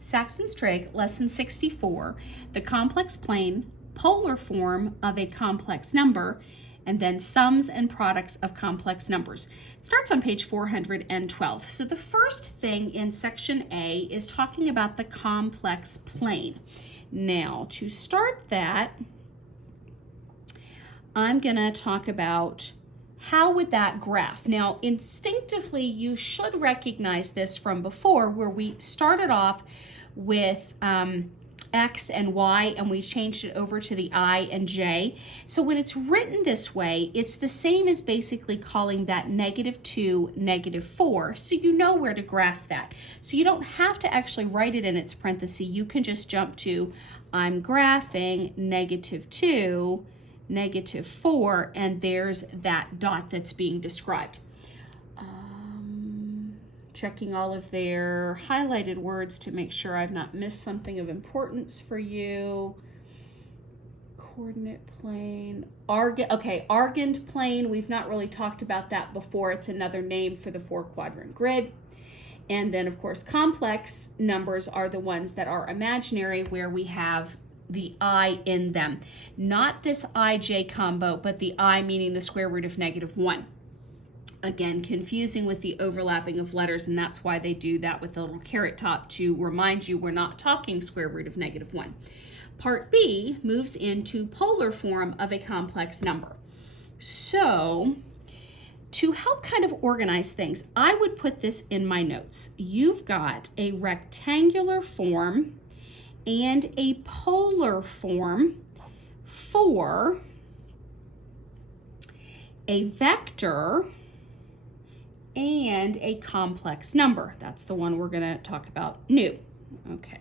Saxon's Trig, lesson 64, the complex plane, polar form of a complex number, and then sums and products of complex numbers. It starts on page 412. So the first thing in section A is talking about the complex plane. Now, to start that, I'm going to talk about how would that graph. Now, instinctively, you should recognize this from before, where we started off with X and Y, and we changed it over to the I and J. So when it's written this way, it's the same as basically calling that -2, -4, so you know where to graph that. So you don't have to actually write it in its parentheses. You can just jump to, I'm graphing -2, -4, and there's that dot that's being described. Checking all of their highlighted words to make sure I've not missed something of importance for you. Coordinate plane, Argand plane, we've not really talked about that before. It's another name for the 4-quadrant grid. And then of course complex numbers are the ones that are imaginary, where we have the I in them. Not this IJ combo, but the I meaning the square root of -1. Again, confusing with the overlapping of letters, and that's why they do that with the little caret top to remind you we're not talking square root of -1. Part B moves into polar form of a complex number. So to help kind of organize things, I would put this in my notes. You've got a rectangular form and a polar form for a vector and a complex number. That's the one we're going to talk about new. Okay,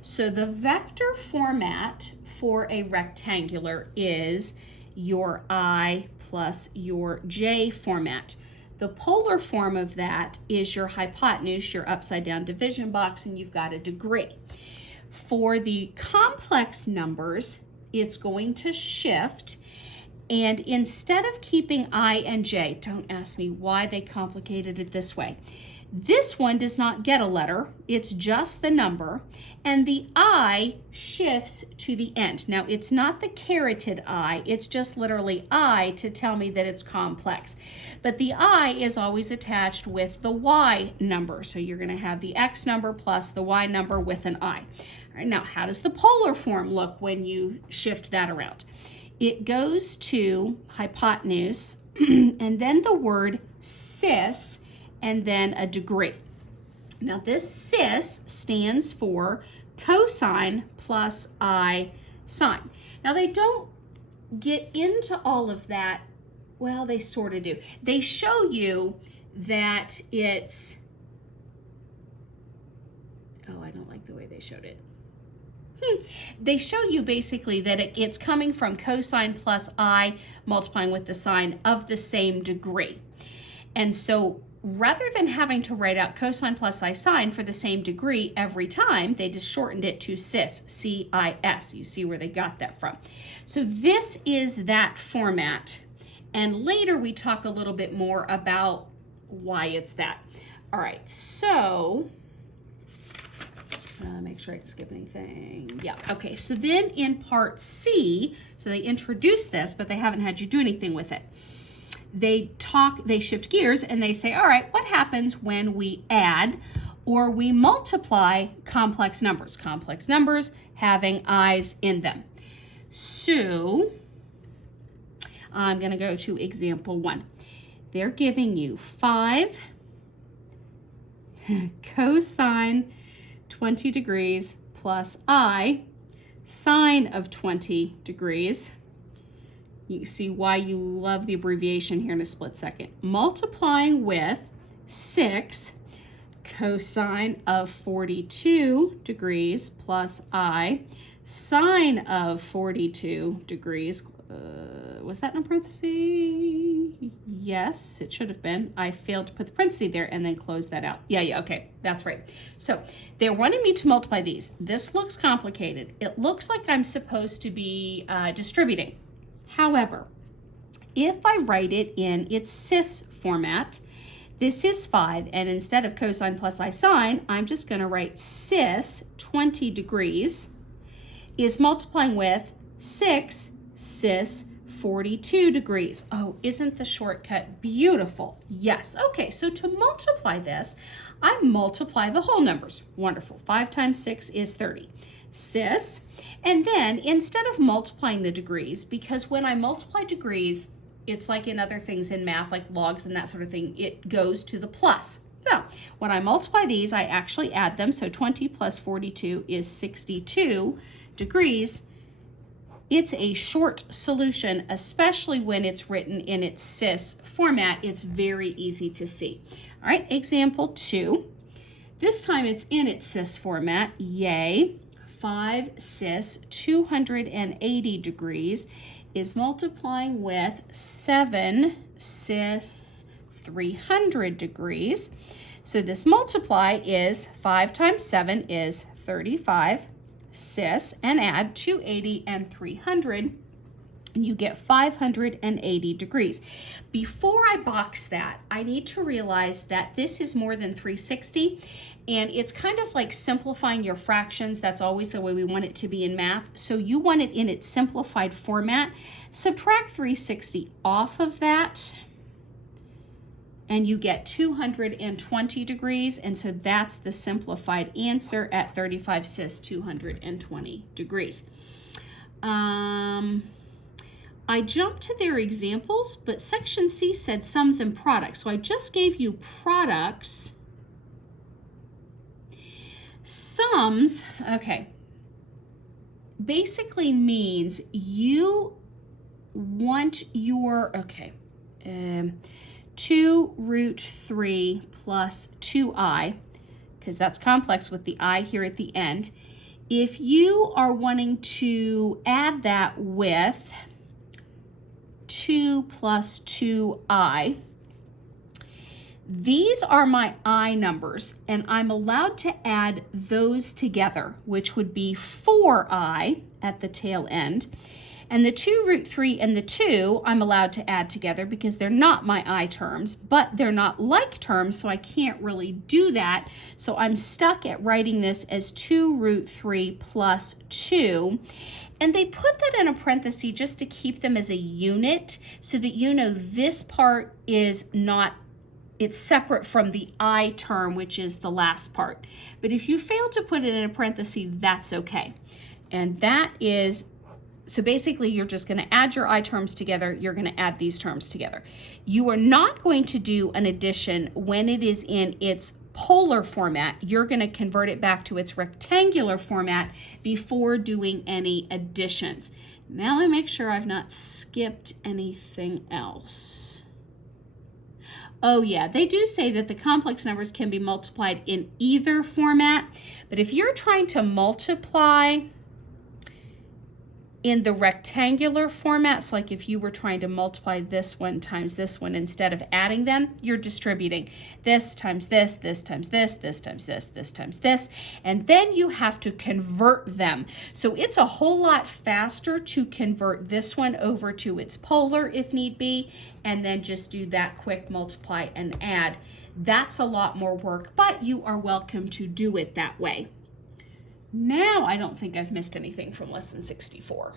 so the vector format for a rectangular is your I plus your J format. The polar form of that is your hypotenuse, your upside down division box, and you've got a degree. For the complex numbers, it's going to shift, and instead of keeping I and J, don't ask me why they complicated it this way. This one does not get a letter, it's just the number, and the I shifts to the end. Now, it's not the careted I, it's just literally I to tell me that it's complex. But the I is always attached with the Y number, so you're going to have the X number plus the Y number with an I. All right, now, how does the polar form look when you shift that around? It goes to hypotenuse, and then the word cis, and then a degree. Now this cis stands for cosine plus I sine. Now they don't get into all of that. Well, they sort of do. They show you that it's, oh, I don't like the way they showed it. They show you basically that it's coming from cosine plus I multiplying with the sine of the same degree. And so rather than having to write out cosine plus I sine for the same degree every time, they just shortened it to cis, C-I-S. You see where they got that from. So this is that format. And later we talk a little bit more about why it's that. All right, so make sure I didn't skip anything. Yeah, okay, so then in part C, so they introduced this, but they haven't had you do anything with it. They shift gears and they say, all right, what happens when we add or we multiply complex numbers? Complex numbers having I's in them. So I'm going to go to example 1. They're giving you 5 cosine 20 degrees plus I sine of 20 degrees. You see why you love the abbreviation here in a split second. Multiplying with 6 cosine of 42 degrees plus I sine of 42 degrees. Was that in a parenthesis? Yes, it should have been. I failed to put the parenthesis there and then close that out. Yeah, okay, that's right. So they're wanting me to multiply these. This looks complicated. It looks like I'm supposed to be distributing. However, if I write it in its cis format, This is 5, and instead of cosine plus I sine, I'm just going to write cis 20 degrees is multiplying with 6 cis 42 degrees. Oh, isn't the shortcut beautiful? Yes. Okay, so to multiply this, I multiply the whole numbers. Wonderful. 5 times 6 is 30. Cis, and then instead of multiplying the degrees, because when I multiply degrees, it's like in other things in math, like logs and that sort of thing, it goes to the plus. So when I multiply these, I actually add them. So 20 plus 42 is 62 degrees. It's a short solution, especially when it's written in its cis format. It's very easy to see. All right, example 2. This time it's in its cis format. Yay. 5 cis 280 degrees is multiplying with 7 cis 300 degrees. So this multiply is 5 times 7 is 35 cis, and add 280 and 300, and you get 580 degrees. Before I box that, I need to realize that this is more than 360, and it's kind of like simplifying your fractions. That's always the way we want it to be in math. So you want it in its simplified format. Subtract 360 off of that, and you get 220 degrees, and so that's the simplified answer at 35 cis 220 degrees. I jumped to their examples, but section C said sums and products, so I just gave you products. Sums, okay, basically means you want your, 2 root 3 plus 2i, because that's complex with the I here at the end. If you are wanting to add that with 2 plus 2i, these are my I numbers, and I'm allowed to add those together, which would be 4i at the tail end. And the 2 root 3 and the 2 I'm allowed to add together because they're not my I terms, but they're not like terms, so I can't really do that. So I'm stuck at writing this as 2 root 3 plus 2. And they put that in a parenthesis just to keep them as a unit so that you know this part is not, it's separate from the I term, which is the last part. But if you fail to put it in a parenthesis, that's okay. And that is, so basically you're just going to add your I terms together, you're going to add these terms together. You are not going to do an addition when it is in its polar format. You're going to convert it back to its rectangular format before doing any additions. Now let me make sure I've not skipped anything else. Oh yeah, they do say that the complex numbers can be multiplied in either format, but if you're trying to multiply in the rectangular formats, like if you were trying to multiply this one times this one instead of adding them, you're distributing this times this, this times this, this times this, this times this, and then you have to convert them. So it's a whole lot faster to convert this one over to its polar if need be, and then just do that quick multiply and add. That's a lot more work, but you are welcome to do it that way. Now I don't think I've missed anything from lesson 64.